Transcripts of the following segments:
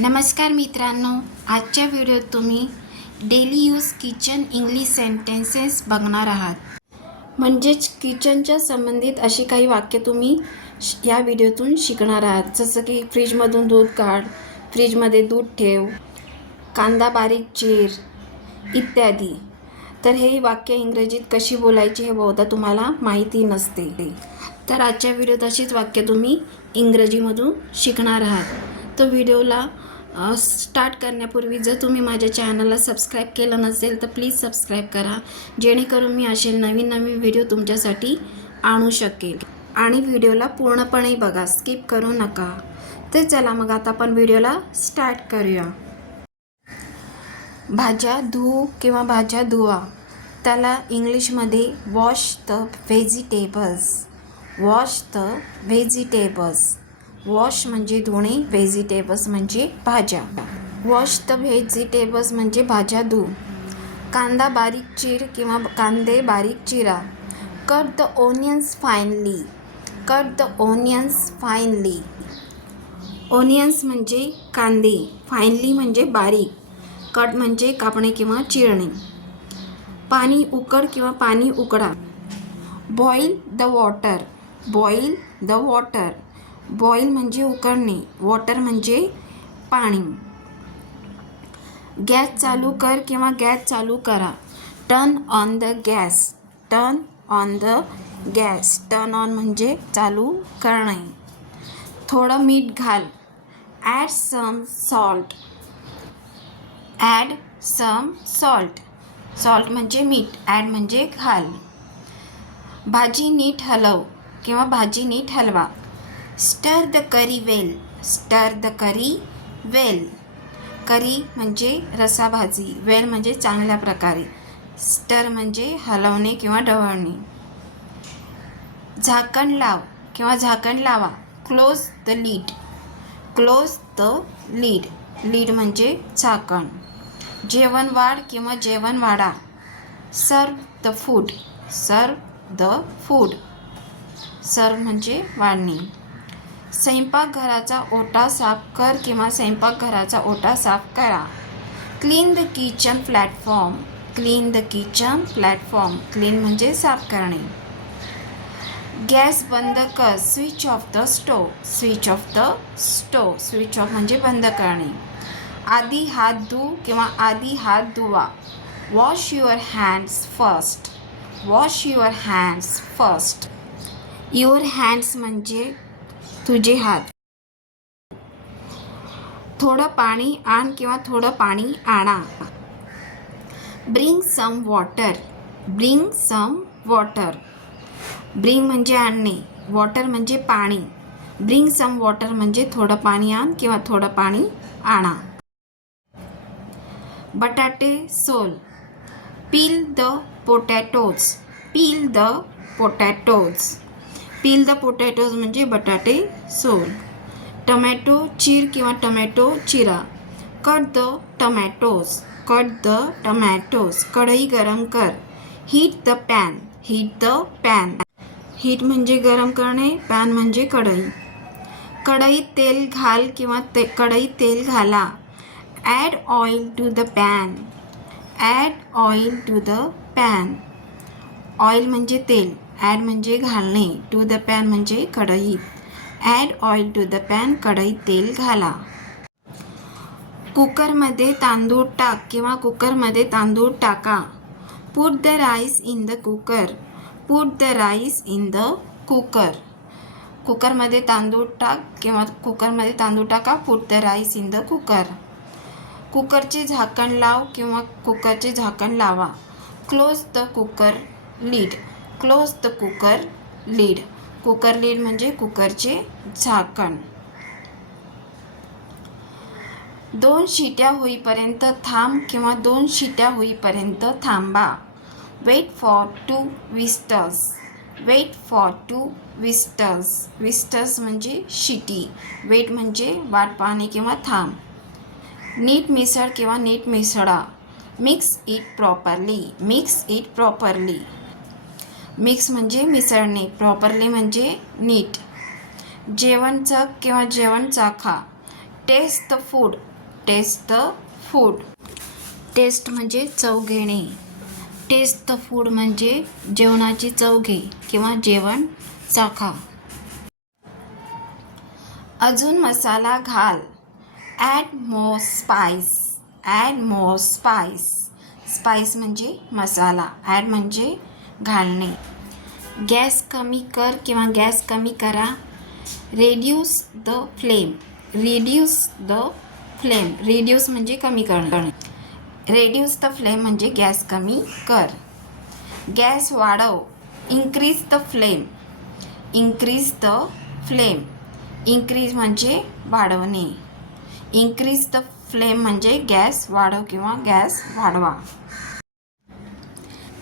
नमस्कार मित्रांनो, आजच्या व्हिडिओत तुम्ही daily use kitchen English sentences बघणार आहात. म्हणजेच किचनच्या संबंधित अशी काही वाक्य तुम्ही या व्हिडिओतून शिकणार आहात. जसं की फ्रीजमधून दूध काढ, फ्रीजमध्ये दूध ठेव, कांदा बारीक चीर इत्यादी. तर हे वाक्य इंग्रजीत कशी बोलायची हे बहुधा तुम्हाला माहिती नसते. तर आजच्या व्हिडिओत अशीच वाक्य तुम्ही इंग्रजीमधून शिकणार आहात. तर व्हिडिओला स्टार्ट करण्यापूर्वी जर तुम्ही माझ्या चॅनलला सबस्क्राईब केलं नसेल तर प्लीज सबस्क्राईब करा, जेणेकरून मी असे नवीन व्हिडिओ तुमच्यासाठी आणू शकेल. आणि व्हिडिओला पूर्णपणे बघा, स्किप करू नका. तर चला मग आता आपण व्हिडिओला स्टार्ट करूया. भाज्या धुऊ किंवा भाज्या धुवा, त्याला इंग्लिशमध्ये wash the vegetables. Wash the vegetables. Wash म्हणजे धुणे, व्हेजिटेबल्स म्हणजे भाज्या. वॉश द व्हेजिटेबल्स म्हणजे भाज्या धु. कांदा बारीक चीर किंवा कांदे बारीक चिरा. Cut the onions finally. Cut the onions finally. Onions म्हणजे कांदे, फाईनली म्हणजे बारीक, कट म्हणजे कापणे किंवा चिरणे. पाणी उकड किंवा पाणी उकडा. Boil the water. Boil the water. Boil म्हणजे उकडणे, वॉटर म्हणजे पाणी. गॅस चालू कर किंवा गॅस चालू करा. Turn on the gas. Turn on the gas. Turn on म्हणजे चालू करणे. थोडं मीठ घाल. Add some salt. Add some salt. Salt म्हणजे मीठ, ॲड म्हणजे घाल. भाजी नीट हलव किंवा भाजी नीट हलवा. स्टर द करी वेल. स्टर द करी वेल. करी म्हणजे रसाभाजी, वेल म्हणजे चांगल्या प्रकारे, स्टर म्हणजे हलवणे किंवा ढवळणे. झाकण लाव किंवा झाकण लावा. Close the lid. Close the lid. Lid म्हणजे झाकण. जेवण वाढ किंवा जेवण वाढा. Serve the food. Serve the food. Serve म्हणजे वाढणे. स्वयंपाकघराचा ओटा साफ कर किंवा स्वयंपाकघराचा ओटा साफ करा. Clean the kitchen platform. Clean the kitchen platform. Clean म्हणजे साफ करणे. गॅस बंद कर. Switch off the stove. Switch off the stove. Switch off म्हणजे बंद करणे. आधी हात धु किंवा आधी हात धुवा. Wash your hands first. Wash your hands first. Your hands म्हणजे तुझे हात. थोडं पाणी आण किंवा थोडं पाणी आणा. Bring some water. Bring some water. Bring म्हणजे आणणे, वॉटर म्हणजे पाणी. ब्रिंग सम वॉटर म्हणजे थोडं पाणी आण किंवा थोडं पाणी आणा. बटाटे सोल. Peel the potatoes. Peel the potatoes. Peel the potatoes म्हणजे बटाटे सोल. टमॅटो चीर किंवा टमॅटो चिरा. Cut the tomatoes. Cut the tomatoes. कढई गरम कर. Heat the pan. Heat the pan. Heat म्हणजे गरम करणे, पॅन म्हणजे कढई. कढईत तेल घाल किंवा कढईत तेल घाला. Add oil to the pan. Add oil to the pan. Oil म्हणजे तेल, ॲड म्हणजे घालणे, टू द पॅन म्हणजे कढईत. Add oil to the pan. कढईत तेल घाला. कुकरमध्ये तांदूळ टाक किंवा कुकरमध्ये तांदूळ टाका. Put the rice in the cooker. Put the rice in the cooker. कुकरमध्ये तांदूळ टाक किंवा कुकरमध्ये तांदूळ टाका. Put the rice in the cooker. कुकरचे झाकण लाव किंवा कुकरचे झाकण लावा. Close the cooker lid. Close the cooker lid. Cooker lid म्हणजे कुकरचे झाकण. 2 शिट्या होईपर्यंत थांब किंवा 2 शिट्या होईपर्यंत थांबा. Wait for 2 whistles. Wait for 2 whistles. whistles म्हणजे शिटी. वेट म्हणजे वाट पाहणे किंवा थांब. नीट मिसळ किंवा नीट मिसळा. Mix it properly. Mix it properly. Mix म्हणजे मिसळणे, प्रॉपरली म्हणजे नीट. जेवण चख किंवा जेवण चाखा. Taste the food. Taste the food. Taste म्हणजे चव घेणे. टेस्ट द फूड म्हणजे जेवणाची चव घे किंवा जेवण चाखा. अजून मसाला घाल. ॲड मोर स्पाइस. ॲड मोर स्पाइस. स्पाइस म्हणजे मसाला, ॲड म्हणजे घालणे. गॅस कमी कर किंवा गॅस कमी करा. Reduce the flame. Reduce the flame. Reduce म्हणजे कमी करणे. रेड्यूस द फ्लेम म्हणजे गॅस कमी कर. गॅस वाढव. Increase the flame. Increase the flame. Increase म्हणजे वाढवणे. इन्क्रीज द फ्लेम म्हणजे गॅस वाढव किंवा गॅस वाढवा.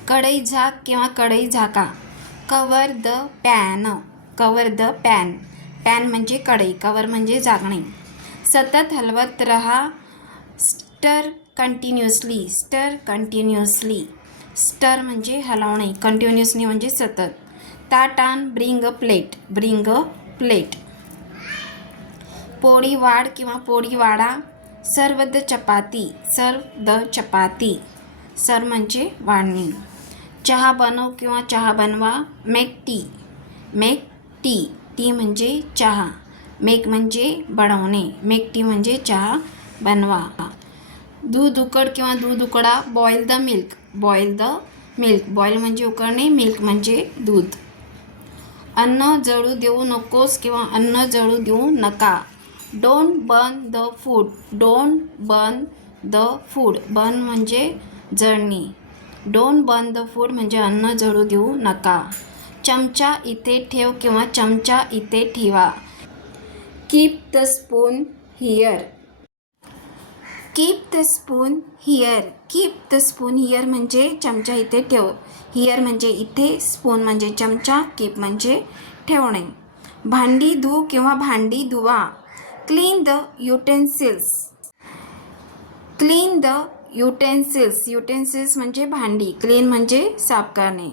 कढई झाक किंवा कढई झाका. Cover the pan. Cover the pan. Pan म्हणजे कढई, कवर म्हणजे झाकणे. सतत हलवत रहा. स्टर कंटिन्युअसली. स्टर कंटिन्युअसली. स्टर म्हणजे हलवणे, कंटिन्युअसली म्हणजे सतत. ताट आण. Bring a plate. Bring a plate. पोळी वाढ किंवा पोळी वाढा. Serve the chapati. Serve the चपाती. सर्व म्हणजे वाढणे. चहा बनव किंवा चहा बनवा. Make tea. Make tea. T म्हणजे चहा. मेक म्हणजे बनवणे. मेक टी म्हणजे चहा बनवा. दूध उकड किंवा दूध उकडा. Boil the milk. Boil the milk. Boil म्हणजे उकळणे, मिल्क म्हणजे दूध. अन्न जळू देऊ नकोस किंवा अन्न जळू देऊ नका. Don't burn the food. Don't burn the food. Burn म्हणजे जळणे. डोंट बर्न द फूड म्हणजे अन्न जळू देऊ नका. चमचा इथे ठेव किंवा चमचा इथे ठेवा. Keep the spoon here. Keep the spoon here. Keep the spoon here म्हणजे चमचा इथे ठेव. हिअर म्हणजे इथे, स्पून म्हणजे चमचा, कीप म्हणजे ठेवणे. भांडी धु किंवा भांडी धुवा. Clean the utensils. Clean the utensils. Utensils म्हणजे भांडी, क्लीन म्हणजे साफ करणे.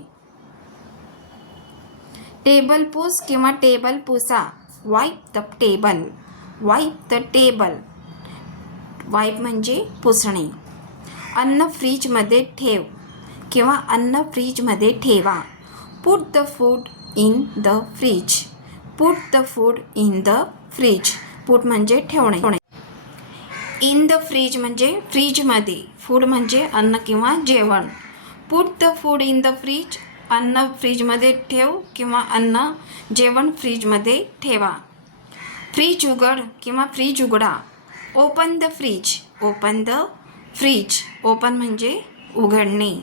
टेबल पुस किंवा टेबल पुसा. Wipe the table. Wipe the table. Wipe म्हणजे पुसणे. अन्न फ्रीजमध्ये ठेव किंवा अन्न फ्रीजमध्ये ठेवा. Put the food in the fridge. Put the food in the fridge. Put म्हणजे ठेवणे. इन द फ्रीज म्हणजे फ्रीजमध्ये. फूड म्हणजे अन्न किंवा जेवण. Put the food in the fridge. अन्न फ्रीजमध्ये ठेव किंवा अन्न जेवण फ्रीजमध्ये ठेवा. फ्रीज उघड किंवा फ्रीज उघडा. Open the fridge. Open the fridge. Open म्हणजे उघडणे.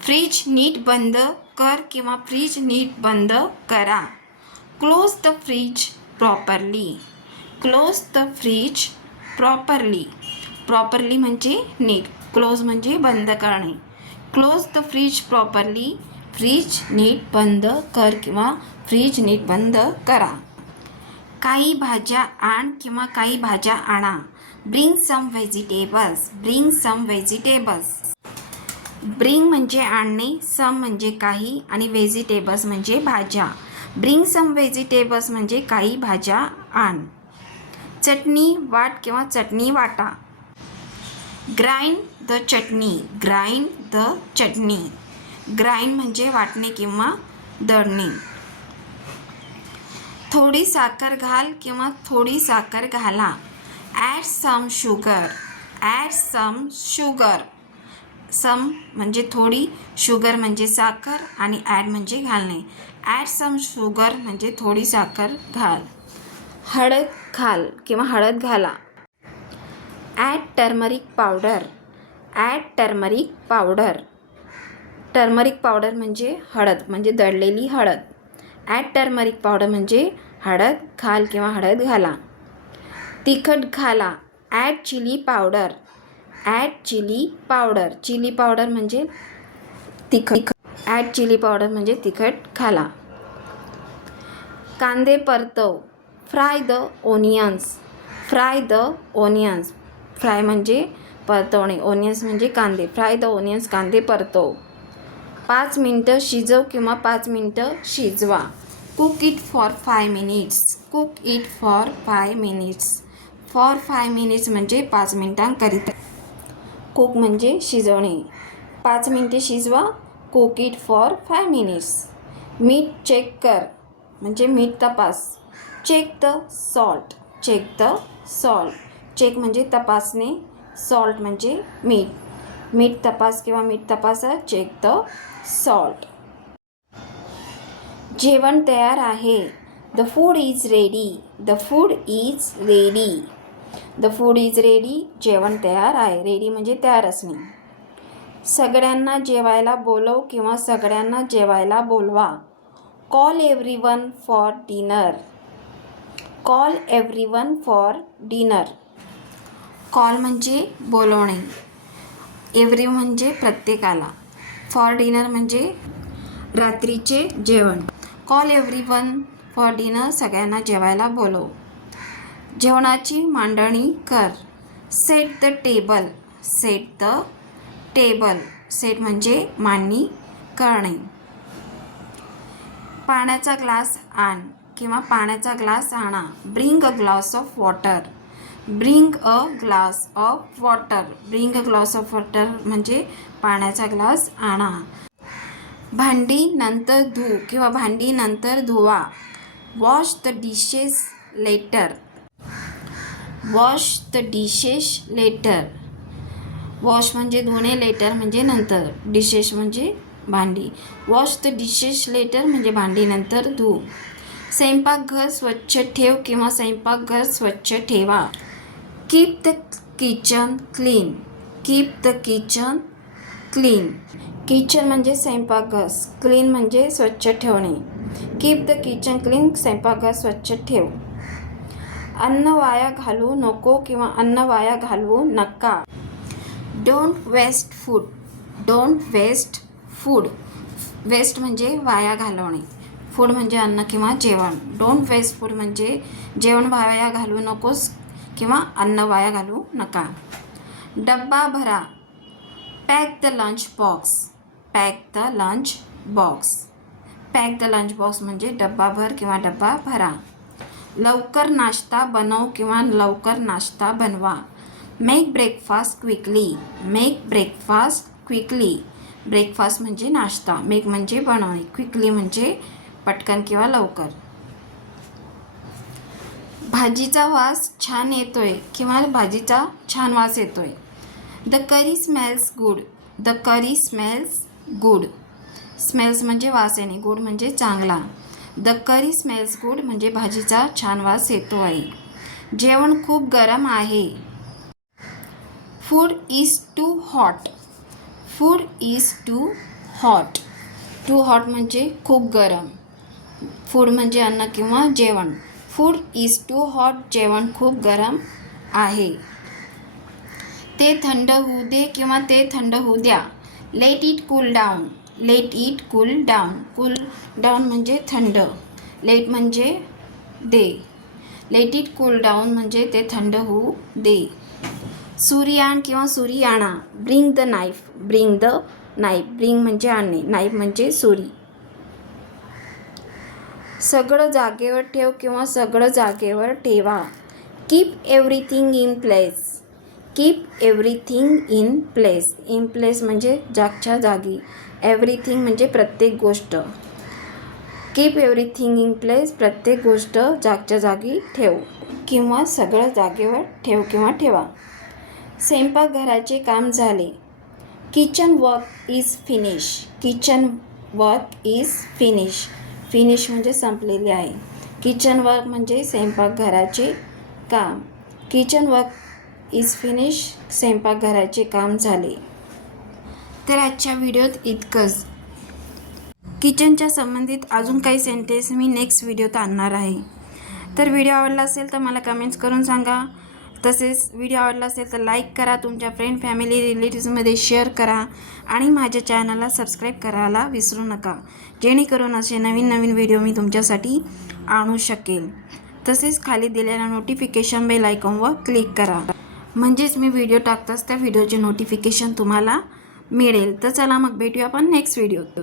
फ्रीज नीट बंद कर किंवा फ्रीज नीट बंद करा. Close the fridge properly. Close the fridge properly. Properly म्हणजे नीट, क्लोज म्हणजे बंद करणे. Close the fridge properly. Fridge नीट बंद कर किंवा फ्रीज नीट बंद करा. काही भाज्या आण किंवा काही भाज्या आणा. Bring some vegetables. Bring some vegetables. Bring म्हणजे आणणे, सम म्हणजे काही आणि व्हेजिटेबल्स म्हणजे भाज्या. ब्रिंग सम व्हेजिटेबल्स म्हणजे काही भाज्या आण. चटणी वाट किंवा चटणी वाटा. Grind the chutney. Grind the chutney. Grind म्हणजे वाटणे किंवा दळणे. थोडी साखर घाल किंवा थोडी साखर घाला. Add some sugar. Add some sugar. Some म्हणजे थोडी, शुगर म्हणजे साखर आणि ॲड म्हणजे घालणे. ॲड सम शुगर म्हणजे थोडी साखर घाल. हळद घाल किंवा हळद घाला. Add turmeric powder. Add turmeric powder. Turmeric powder म्हणजे हळद म्हणजे दळलेली हळद. ॲड टर्मरिक पावडर म्हणजे हळद घाल किंवा हळद घाला. तिखट घाला. Add chilli powder. Add chilli powder. Chilli powder म्हणजे तिखट. ॲड चिली पावडर म्हणजे तिखट घाला. कांदे परतव. Fry the onions. Fry the onions. Fry म्हणजे परतवणे, ओनियन्स म्हणजे कांदे. Fry the onions. कांदे परतव. 5 मिनटं शिजव किंवा 5 मिनटं शिजवा. Cook it for 5 minutes. Cook it for 5 minutes. For 5 minutes म्हणजे 5 मिनिटांकरिता. कुक म्हणजे शिजवणे. 5 मिनिटे शिजवा. Cook it for 5 minutes. मीठ चेक कर म्हणजे मीठ तपास. Check the salt. Check the salt. Check म्हणजे तपासणे. सॉल्ट म्हणजे मीठ. मीठ तपास किंवा मीठ तपासा. Check the salt. जेवण तयार आहे. The food is ready. The food is ready. The food is ready. जेवण तयार आहे. रेडी म्हणजे तयार असणे. सगळ्यांना जेवायला बोलव किंवा सगळ्यांना जेवायला बोलवा. Call everyone for dinner. Call everyone for dinner. Call म्हणजे बोलवणे. एव्हरी म्हणजे प्रत्येकाला. फॉर डिनर म्हणजे रात्रीचे जेवण. Call everyone for dinner. सगळ्यांना जेवायला बोलव. जेवणाची मांडणी कर. Set the table. Set the table. Set म्हणजे मांडणी करणे. पाण्याचा ग्लास आण किंवा पाण्याचा ग्लास आणा. Bring a glass of water. Bring a glass of water. Bring a glass of water म्हणजे पाण्याचा ग्लास आणा. भांडी नंतर धुऊ किंवा भांडी नंतर धुवा. Wash the dishes later. Wash the dishes later. Wash म्हणजे धुणे. लेटर म्हणजे नंतर. डिशेस म्हणजे भांडी. वॉश द डिशेस लेटर म्हणजे भांडी नंतर धुऊ. स्वयंपाकघर स्वच्छ ठेव किंवा स्वयंपाकघर स्वच्छ ठेवा. Keep the kitchen clean. Keep the kitchen clean. Kitchen म्हणजे स्वयंपाकघर. क्लीन म्हणजे स्वच्छ ठेवणे. Keep the kitchen clean. स्वयंपाकघर स्वच्छ ठेव. अन्न वाया घालवू नको किंवा अन्न वाया घालवू नका. Don't waste food. Don't waste food. Waste म्हणजे वाया घालवणे. फूड म्हणजे अन्न किंवा जेवण. डोंट वेस्ट फूड म्हणजे जेवण वाया घालवू नकोस किंवा अन्न वाया घालवू नका. डब्बा भरा. Pack the lunch box. Pack the lunch box. Pack the lunch box म्हणजे डब्बा भर किंवा डब्बा भरा. लवकर नाश्ता बनव किंवा लवकर नाश्ता बनवा. Make breakfast quickly. Make breakfast quickly. Breakfast म्हणजे नाश्ता. मेक म्हणजे बनवणे. क्विकली म्हणजे पटकन किंवा लवकर. भाजीचा वास छान येतोय किंवा भाजीचा छान वास येतोय. The curry smells good. The curry smells good. Smells म्हणजे वास येणे. गुड म्हणजे चांगला. द करी स्मेल्स गुड म्हणजे भाजीचा छान वास येतो आहे. जेवण खूप गरम आहे. Food is too hot. Food is too hot. Too hot म्हणजे खूप गरम. फूड म्हणजे अन्न किंवा जेवण. Food is too hot. जेवण खूप गरम आहे. ते थंड होऊ दे किंवा ते थंड होऊ द्या. Let it cool down. Let it cool down. Cool down म्हणजे थंड. लेट म्हणजे दे. लेट इट कूल डाऊन म्हणजे ते थंड होऊ दे. सुरी आण किंवा सुरी आणा. Bring the knife. Bring the knife. Bring म्हणजे आणणे. नाईफ म्हणजे सुरी. सगळं जागेवर ठेव किंवा सगळं जागेवर ठेवा. Keep everything in place. Keep everything in place. In place म्हणजे जागच्या जागी. एव्हरीथिंग म्हणजे प्रत्येक गोष्ट. Keep everything in place. प्रत्येक गोष्ट जागच्या जागी ठेव किंवा सगळं जागेवर ठेव किंवा ठेवा. स्वयंपाकघराचे काम झाले. Kitchen work is finish. Kitchen work is finish. Finish म्हणजे संपलेले आहे. किचन वर्क म्हणजे स्वयंपाकघराचे काम. Kitchen work is finish. स्वयंपाकघराचे काम झाले. तर आजच्या व्हिडिओत इतकंच. किचनच्या संबंधित अजून काही सेंटेन्स मी नेक्स्ट व्हिडिओत आणणार आहे. तर व्हिडिओ आवडला असेल तर मला कमेंट्स करून सांगा. तसेच व्हिडिओ आवडला असेल तर लाईक करा. तुमच्या फ्रेंड फॅमिली रिलेटिव्समध्ये शेअर करा आणि माझ्या चॅनलला सबस्क्राईब करायला विसरू नका. जेणेकरून असे नवीन नवीन व्हिडिओ मी तुमच्यासाठी आणू शकेल. तसेच खाली दिलेल्या नोटिफिकेशन बेल आयकॉनवर क्लिक करा. म्हणजेच मी व्हिडिओ टाकताच त्या व्हिडिओचे नोटिफिकेशन तुम्हाला मिळेल. तर चला मग भेटूया आपण नेक्स्ट व्हिडिओत.